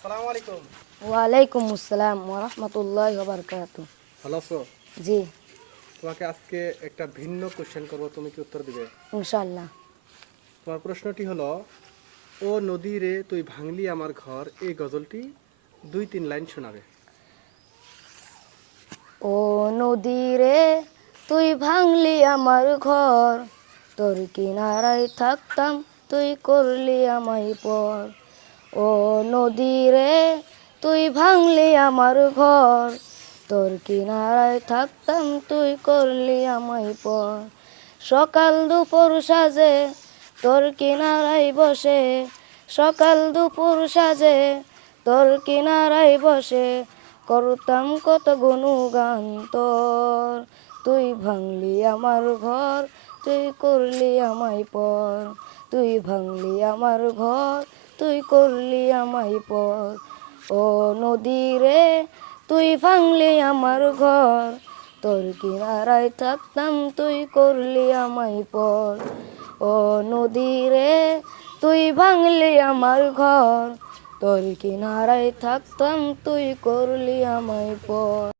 আসসালামু আলাইকুম। ওয়ালাইকুম আসসালাম ওয়া রাহমাতুল্লাহি ওয়া বারাকাতুহু। ভালো আছো? জি, তোমাকে আজকে একটা ভিন্ন কোশ্চেন করব, তুমি কি উত্তর দিবে? ইনশাআল্লাহ। তোমার প্রশ্নটি হলো, ও নদী রে তুই ভাঙলি আমার ঘর, এই গজলটি 2-3 লাইন শোনাবে। ও নদী রে তুই ভাঙলি আমার ঘর, তোর কিনারায় থাকতাম তুই করলি আমায় পর। ও নদী রে তুই ভাঙলি আমার ঘর, তোর কিনারায় থাকতাম তুই করলি আমায় পর। সকাল দুপুর সাজে তোর কিনারায় বসে, সকাল দুপুর সাজে তোর কিনারায় বসে, করতাম কত গুণগান তোর। তুই ভাঙলি আমার ঘর, তুই করলি আমায় পর। তুই ভাঙলি আমার ঘর, তুই করলি আমায় পর। ও নদী রে তুই ভাঙলি আমার ঘর, তোর কিনারায় থাকতাম তুই করলি আমায় পর। ও নদী রে তুই ভাঙলি আমার ঘর, তোর কিনারায় থাকতাম তুই করলি আমায় পর।